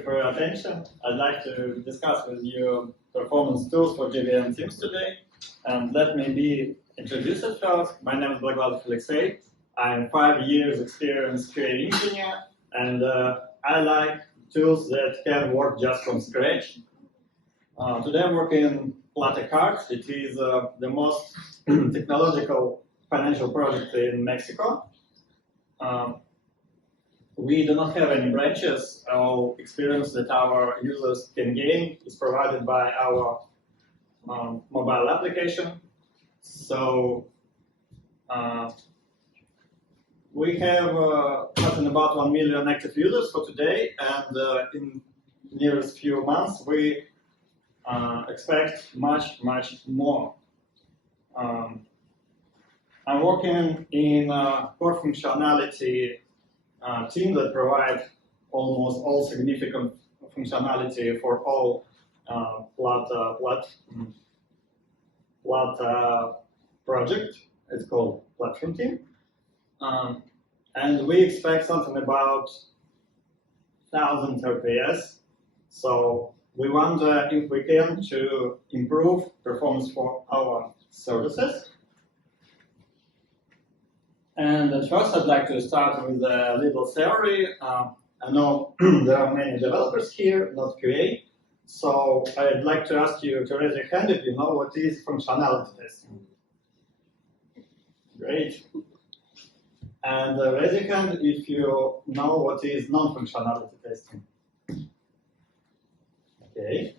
you for your attention. I'd like to discuss with you performance tools for JVM teams today. And let me be introduced at first. My name is Blagoslav Alexey. I'm 5 years experienced QA engineer, and I like tools that can work just from scratch. Today I'm working in KUG. It is the most technological financial project in Mexico. We do not have any branches. All experience that our users can gain is provided by our mobile application. So we have something about 1 million active users for today, and in nearest few months we expect much more. I'm working in a core functionality team that provides almost all significant functionality for all project. It's called platform team, and we expect something about 1,000 RPS. So we wonder if we can to improve performance for our services. And at first, I'd like to start with a little theory. I know there are many developers here, not QA. So I'd like to ask you to raise your hand if you know what is functionality testing. Great. And raise your hand if you know what is non-functionality testing. Okay.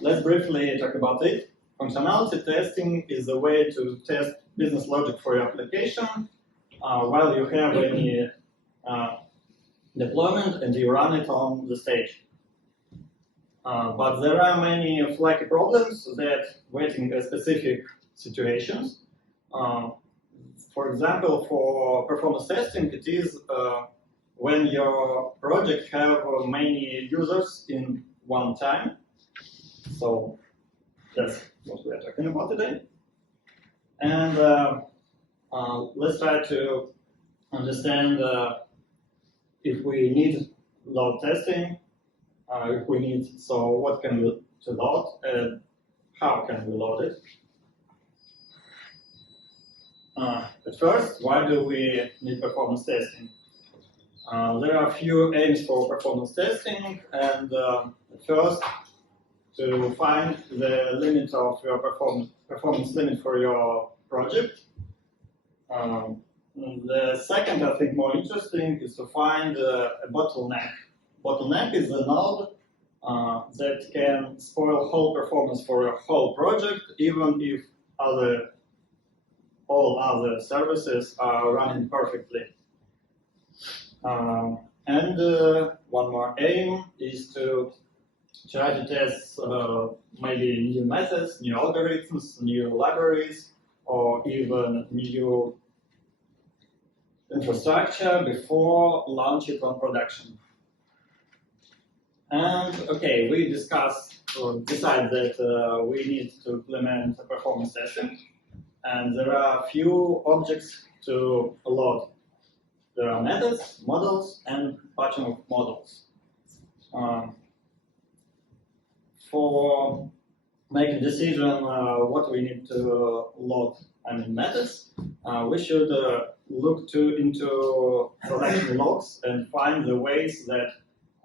Let's briefly talk about it. Functionality testing is a way to test business logic for your application while you have any deployment and you run it on the stage. But there are many flaky problems that waiting in specific situations. For example, for performance testing, it is when your project have many users in one time. So that's what we are talking about today. And let's try to understand if we need load testing, if we need, so what can we to load and how can we load it? At first, why do we need performance testing? There are a few aims for performance testing, and first, to find the limit of your performance limit for your project. The second, I think, more interesting is to find a bottleneck. Bottleneck is a node that can spoil whole performance for your whole project, even if all other services are running perfectly. And one more aim is to try to test maybe new methods, new algorithms, new libraries, or even new infrastructure before launch it on production. And okay, we discussed or decided that we need to implement performance testing, and there are a few objects to load. There are methods, models, and batching of models. For making a decision what we need to load, methods, we should look into production logs and find the ways that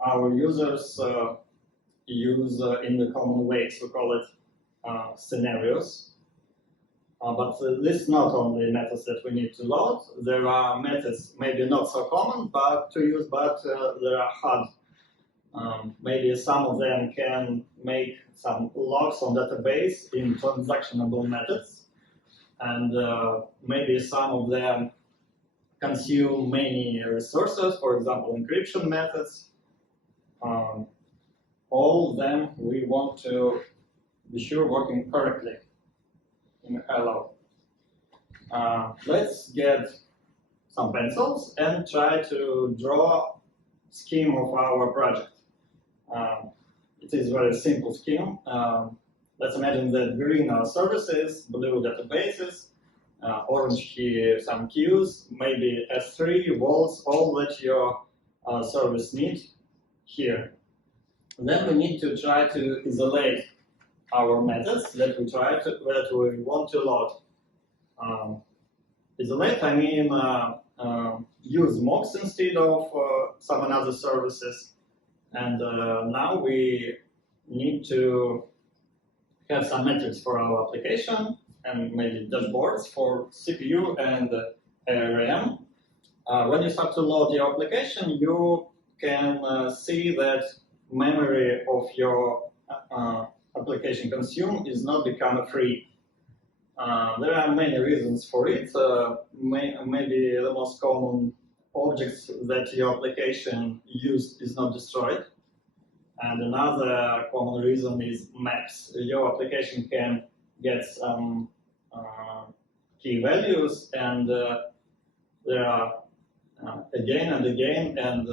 our users use in the common ways. We call it scenarios. But this is not only methods that we need to load. There are methods maybe not so common to use, but they are hard. Maybe some of them can make some logs on database in transactionable methods, and maybe some of them consume many resources, for example, encryption methods. All of them we want to be sure working correctly in hello. Let's get some pencils and try to draw scheme of our project. It is a very simple scheme. Let's imagine that green are services, blue databases, orange here some queues, maybe S3, vaults, all that your service needs. here. Then we need to try to isolate our methods that we want to load. Isolate, I mean use mocks instead of some other services. And now we need to have some metrics for our application and maybe dashboards for CPU and RAM. When you start to load your application, you can see that memory of your application consumed is not become free. There are many reasons for it. Maybe the most common objects that your application used is not destroyed. And another common reason is maps. Your application can get some key values, and there are again and again, and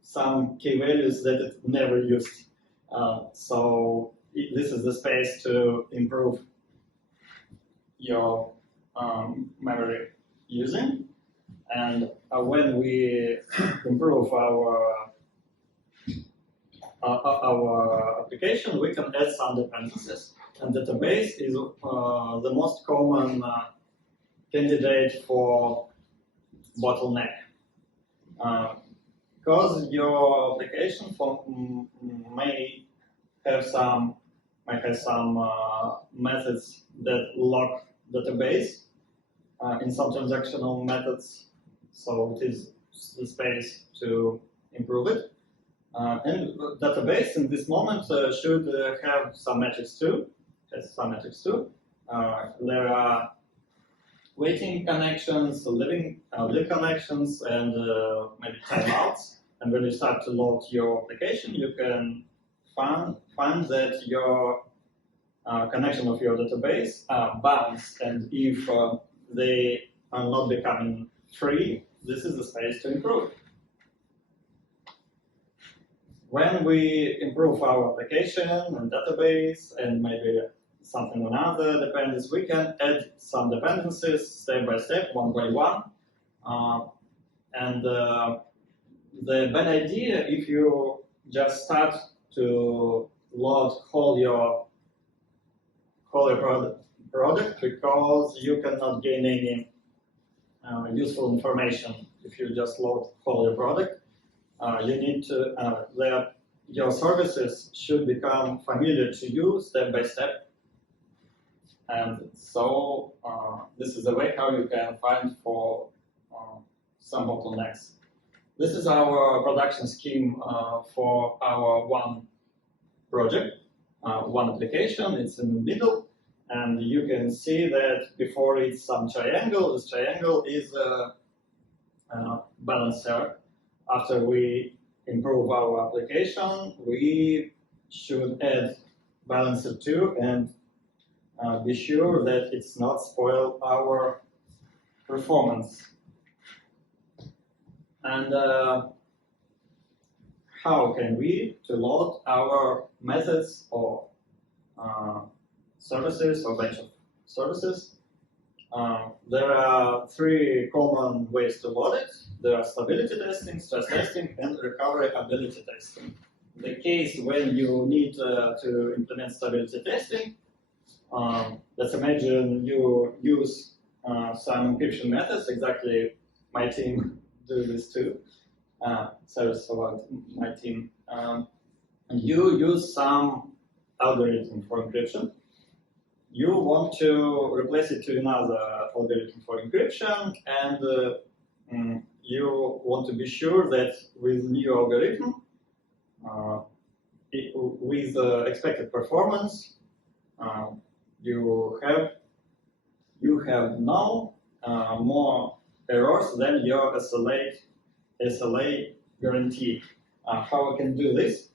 some key values that it never used. So this is the space to improve your memory using. And when we improve our application, we can add some dependencies. And database is the most common candidate for bottleneck. Because your application may have some methods that lock database in some transactional methods, so it is the space to improve it. And database in this moment should have some metrics too. There are waiting connections, living connections, and maybe timeouts. And when you start to load your application, you can find that your connection of your database are balanced, and if they are not becoming free, this is the space to improve. When we improve our application and database and maybe something on other dependencies, we can add some dependencies step by step, one by one. And the bad idea, if you just start to load whole your product, because you cannot gain any useful information if you just load whole your product. You need to, your services should become familiar to you step by step. And so this is the way how you can find for some bottlenecks. This is our production scheme for our one project, one application. It's in the middle, and you can see that before it's some triangle. This triangle is a balancer. After we improve our application, we should add balancer 2 and be sure that it's not spoil our performance. And how can we to load our methods or services or bunch of services? There are 3 common ways to load it. There are stability testing, stress testing, and recovery ability testing. In the case when you need to implement stability testing, let's imagine you use some encryption methods. Exactly, my team do this too. Service about my team. And you use some algorithm for encryption. You want to replace it to another algorithm for encryption, and you want to be sure that with new algorithm, with expected performance, you have no more errors than your SLA guarantee. How we can do this?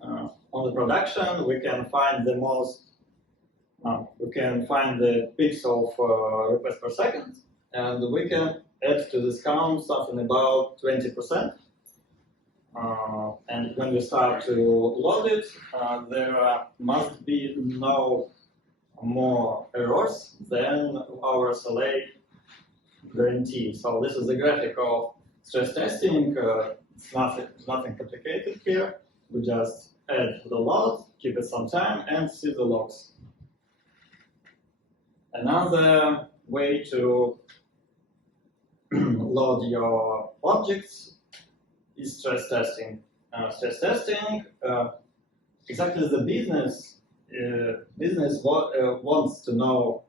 On the production, we can find the most. We can find the peaks of requests per second, and we can add to this count something about 20%. And when we start to load it, there must be no more errors than our SLA guarantee. So this is the graphic of stress testing. It's nothing complicated here. We just add the load, keep it some time, and see the logs. Another way to load your objects is stress testing. Stress testing, exactly the business wants to know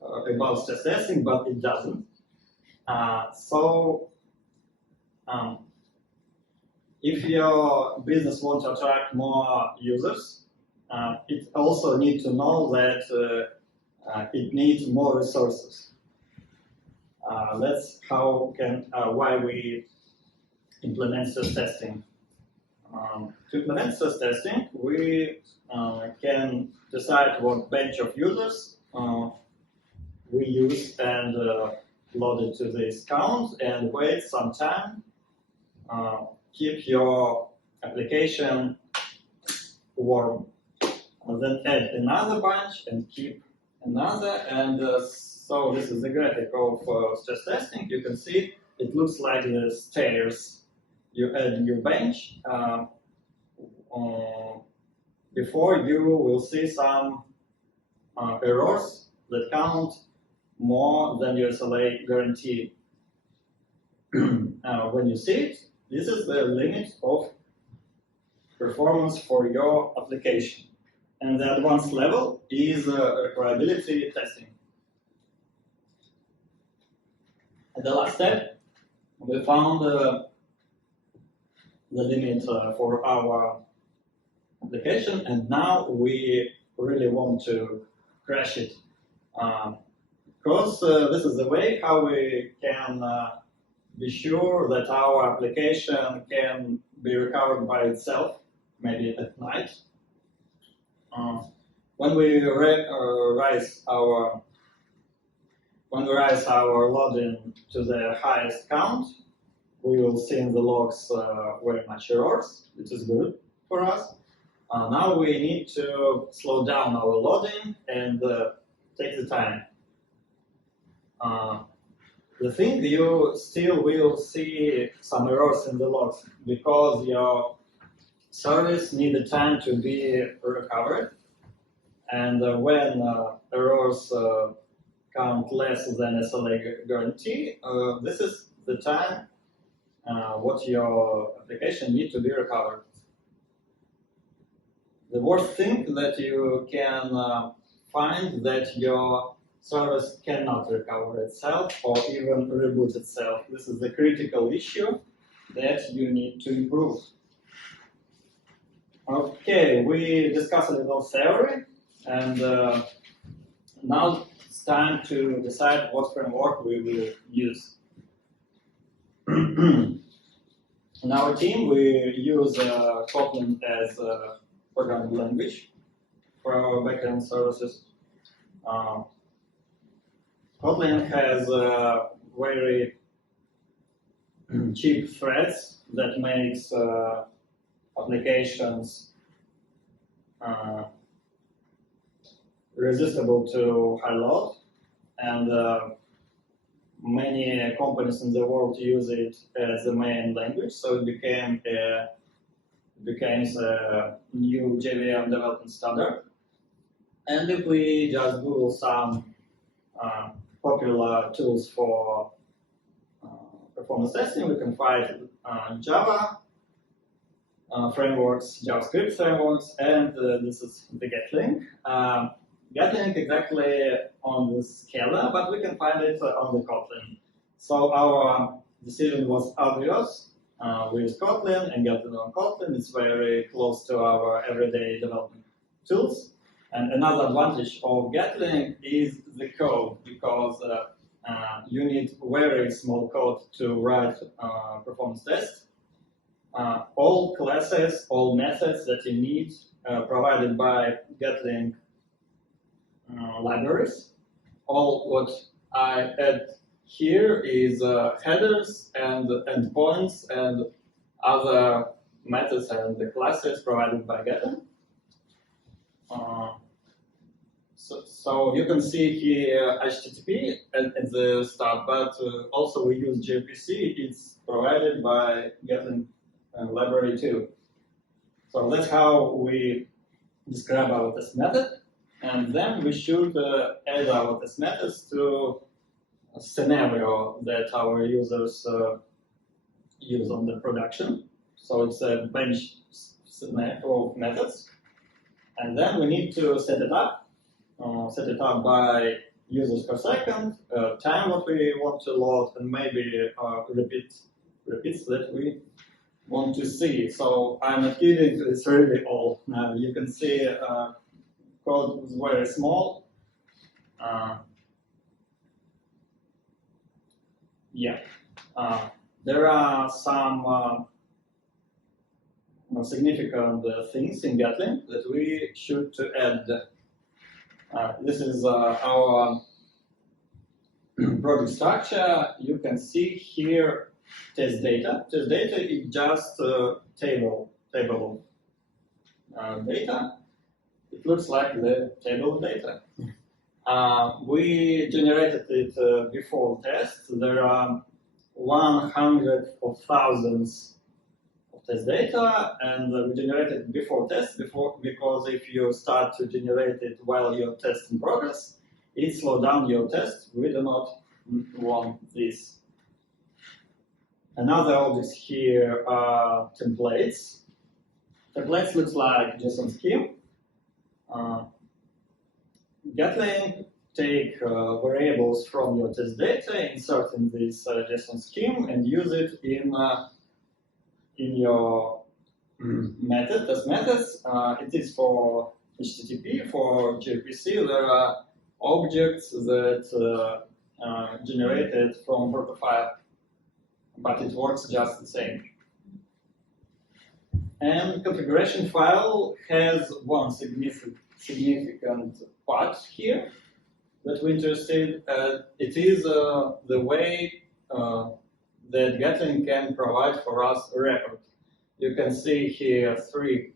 about stress testing, but it doesn't. If your business wants to attract more users, it also needs to know that it needs more resources. That's why we implement stress testing. To implement stress testing, we can decide what batch of users we use and load it to this count and wait some time. Keep your application warm. And then add another bunch and keep another. And so this is the graphic of stress testing. You can see it looks like the stairs. You add a new bench. Before you will see some errors that count more than your SLA guarantee. When you see it, this is the limit of performance for your application. And the advanced level is reparability testing. At the last step, we found the limit for our application, and now we really want to crash it. Because this is the way how we can be sure that our application can be recovered by itself, maybe at night. When we raise our loading to the highest count, we will see in the logs very much errors, which is good for us. Now we need to slow down our loading and take the time. The thing, you still will see some errors in the logs because your service needed time to be recovered. And when errors count less than SLA guarantee, this is the time what your application needs to be recovered. The worst thing that you can find that your service cannot recover itself or even reboot itself. This is the critical issue that you need to improve. Okay, we discussed a little theory, and now it's time to decide what framework we will use. In our team, we use Kotlin as a programming language for our backend services. Kotlin has very cheap threads that makes applications resistible to high load, and many companies in the world use it as the main language, so it became a new JVM development standard. And if we just Google some popular tools for performance testing, we can find Java frameworks, JavaScript frameworks, and this is the Gatling. Gatling exactly on the Scala, but we can find it on the Kotlin. So our decision was obvious. We use Kotlin and Gatling on Kotlin. It's very close to our everyday development tools. And another advantage of Gatling is the code, because you need very small code to write performance tests. All classes, all methods that you need provided by Gatling libraries. All what I add here is headers and endpoints and other methods and the classes provided by Gatling. So you can see here HTTP at the start, but also we use gRPC. It's provided by Gatling library 2. So that's how we describe our test method, and then we should add our test methods to a scenario that our users use on the production. So it's a bench scenario of methods, and then we need to set it up by users per second, time what we want to load, and maybe repeats that we want to see. So I'm not kidding, it's really old. You can see code is very small. There are some significant things in Gatling that we should add. This is our project structure. You can see here test data. Test data is just a table of data. It looks like the table of data. We generated it before test. There are 100 of thousands of test data, and we generated before test, because if you start to generate it while your test in progress, it slows down your test. We do not want this. Another objects here are templates. Templates looks like JSON scheme. Gatling take variables from your test data, insert in this JSON scheme, and use it in your test methods. It is for HTTP, for gRPC. There are objects that generated from protofile, but it works just the same. And configuration file has one significant part here that we're interested. It is the way that Gatling can provide for us a record. You can see here three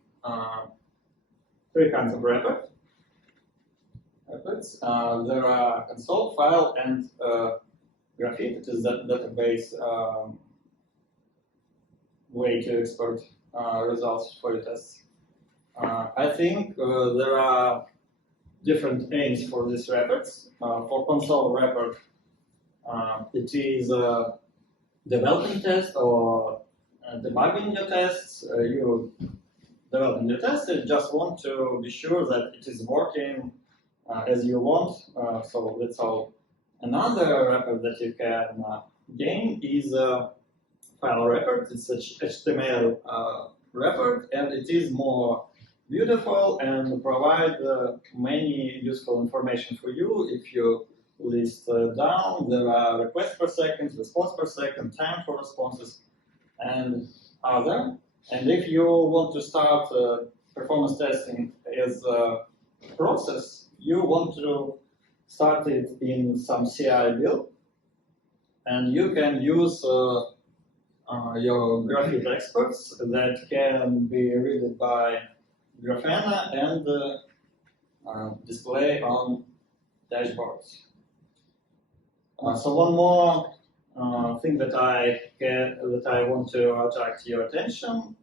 kinds of records. There are console file and Graphite. It is that database way to export results for your tests. I think there are different aims for these records. For console record, it is developing test or debugging your tests. You developing your test, you just want to be sure that it is working as you want. So that's all. Another record that you can gain is a file record. It's a HTML record, and it is more beautiful and provide many useful information for you. If you list down, there are requests per second, response per second, time for responses, and other. And if you want to start performance testing as a process, you want to start it in some CI build, and you can use your Graphite experts that can be read by Grafana and display on dashboards. So one more thing that I want to attract your attention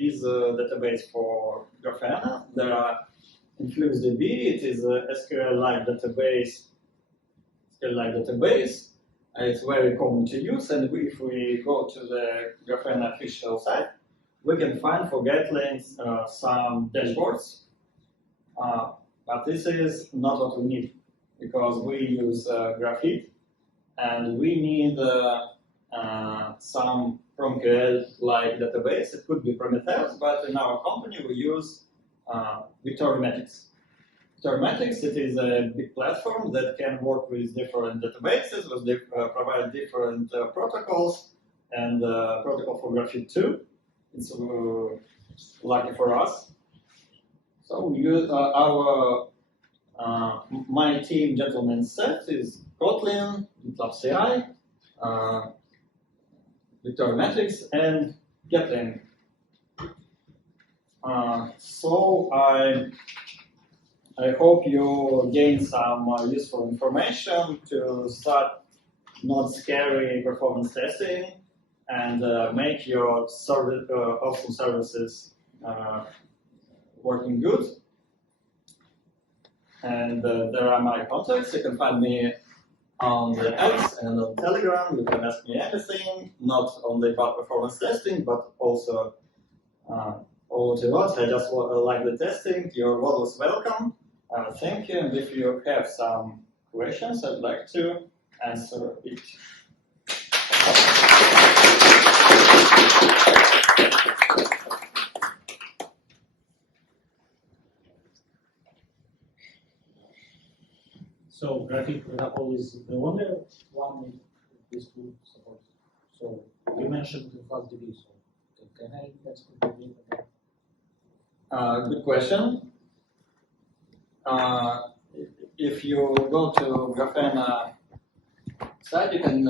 is a database for Grafana. There are InfluxDB. It is a SQL-like database. It's very common to use, and if we go to the Grafana official site, we can find for Gatling some dashboards. But this is not what we need, because we use Graphite, and we need some PromQL-like database. It could be Prometheus, but in our company we use Victoriamatics. Victoriamatics, it is a big platform that can work with different databases, provide different protocols, and protocol for Graphite too. It's lucky for us. So we use my team gentleman's set is Kotlin, GitLab CI, Victoriamatics, and Gatling. So I hope you gain some useful information to start not scary performance testing. and make your service, awesome services working good. And there are my contacts. You can find me on the X and on Telegram. You can ask me anything, not only about performance testing, but also all what you want. I just like the testing. You're always welcome. Thank you. And if you have some questions, I'd like to answer it. So graphic example is the only one with this tool support. So you mentioned the FastDB, so can I explain that? Good question. If you go to Grafana site, you can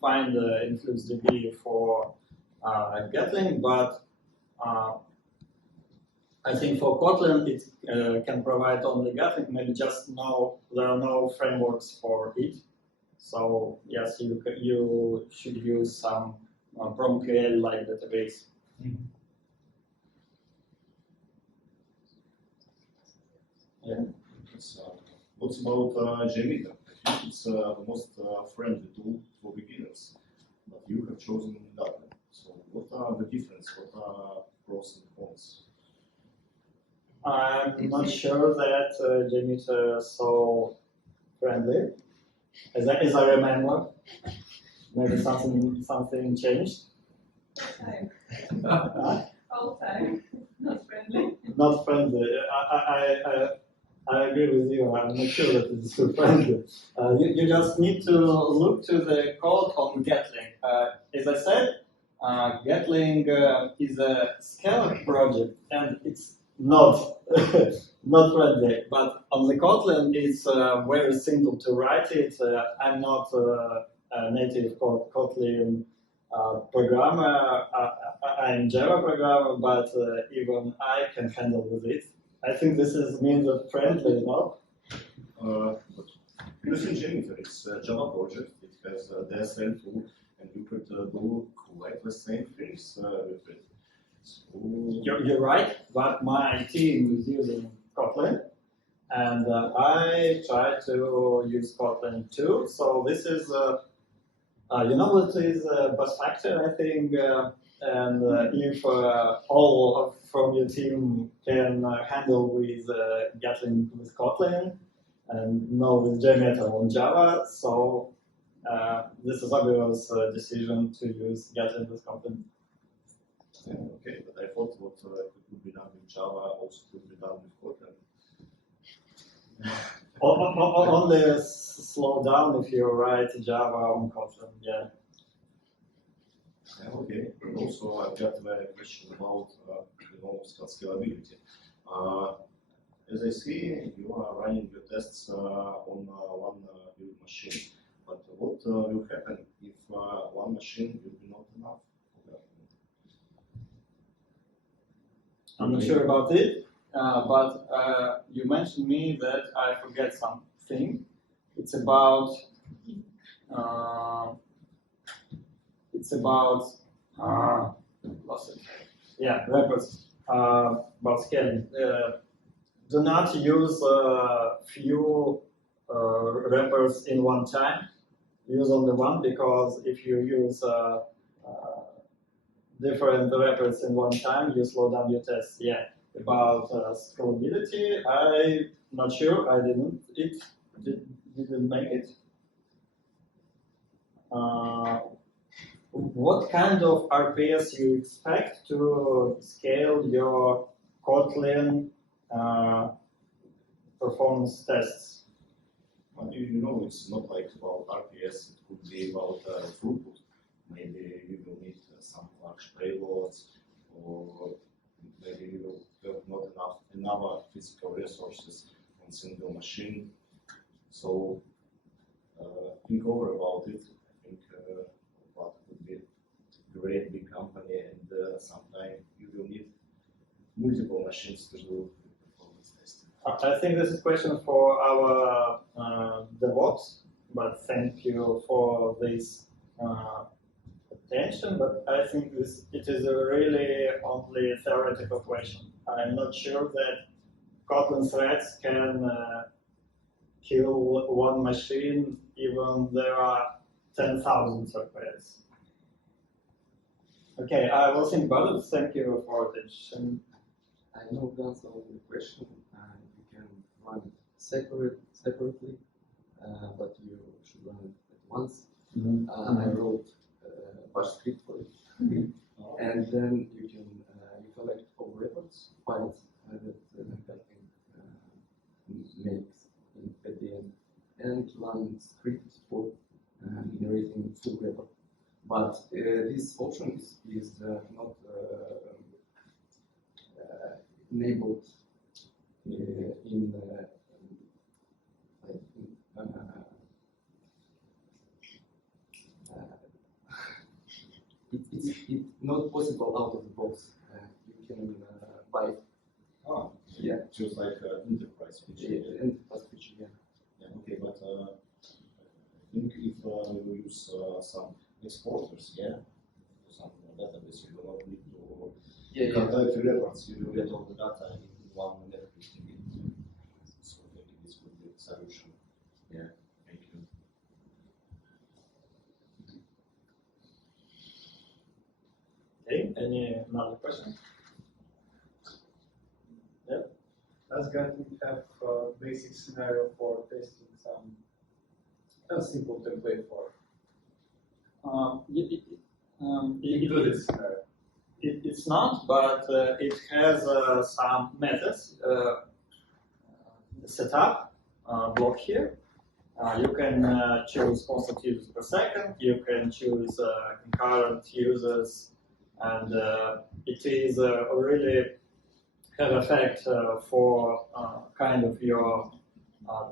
find the InfluxDB for Gatling, but I think for Kotlin it can provide only Gatling. Maybe just there are no frameworks for it. So yes, you should use some PromQL like database. Mm-hmm. Yeah. What's about JVM? I think it's the most friendly tool for beginners, but you have chosen Gatling. So what are the differences? What are pros and cons? I'm not sure that JVM is so friendly, as I remember. Maybe something changed. All time, not friendly. Not friendly. I agree with you. I'm not sure that it's so friendly. You just need to look to the code on Gatling. As I said, Gatling is a Scala project, and it's not not friendly. But on the Kotlin, it's very simple to write it. I'm not a native Kotlin programmer. I'm Java programmer, but even I can handle with it. I think this means of friendly, no? Because in JVM it's a Java project. It has a DSL tool, and you could do quite the same things with it. So You're right, but my team is using Kotlin, and I try to use Kotlin too. So this is, you know what is bus factor, I think, and if all from your team can handle with Gatling with Kotlin and no with JVM on Java, so this is obvious decision to use Gatling with Kotlin. okay, but I thought what could be done with Java also could be done with Kotlin. Only slow down if you write Java on Kotlin, yeah. Okay, and also I've got a question about scalability. As I see, you are running your tests on one build machine, but what will happen if one machine will be not enough? I'm not sure about it, but you mentioned me that I forget something. It's about lost it. Yeah, wrappers. About scaling. Do not use few wrappers in one time. Use only one, because if you use different wrappers in one time, you slow down your tests. Yeah. About scalability, I'm not sure. I didn't make it. What kind of RPS you expect to scale your Kotlin performance tests? But you know, it's not like about RPS, it could be about throughput. Maybe you will need some large payloads, or maybe you will have not enough physical resources on single machine. So think over about it. I think what would be a great big company, and sometimes you will need multiple machines to do performance testing. I think this is a question for our DevOps, but thank you for this attention, but I think it is a really only theoretical question. I'm not sure that Kotlin threads can kill one machine even there are 10,000 threads. Okay, I will think about it. Thank you for attention. I know the answer of the question. You can run it separately, but you should run it at once. I wrote bash script for it, and then you can you collect all records, files that Kotlin makes at the end, and run scripts for generating full record. But this option is not enabled in it's not possible out of the box. You can buy Oh, yeah, just like enterprise feature. enterprise feature. Yeah. Yeah, okay, but I think if you use some exporters, yeah, some database, you do not need to Yeah, contact the records, you will get all the data in one network. So maybe this would be the solution. Yeah, thank you. Okay, any another question? Yeah. Does Kotlin have a basic scenario for testing some a simple template for included scenario? It's not, but it has some methods set up block here. You can choose constant users per second. You can choose concurrent users, and it is really have effect for kind of your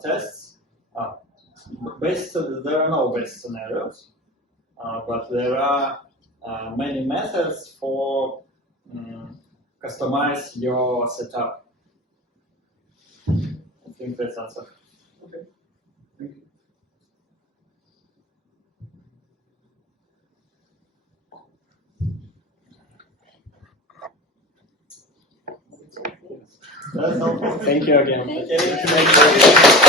tests. There are no base scenarios, but there are many methods for customize your setup. I think that's answer. Okay, thank you. That's all. Thank you again. Thank you. Okay.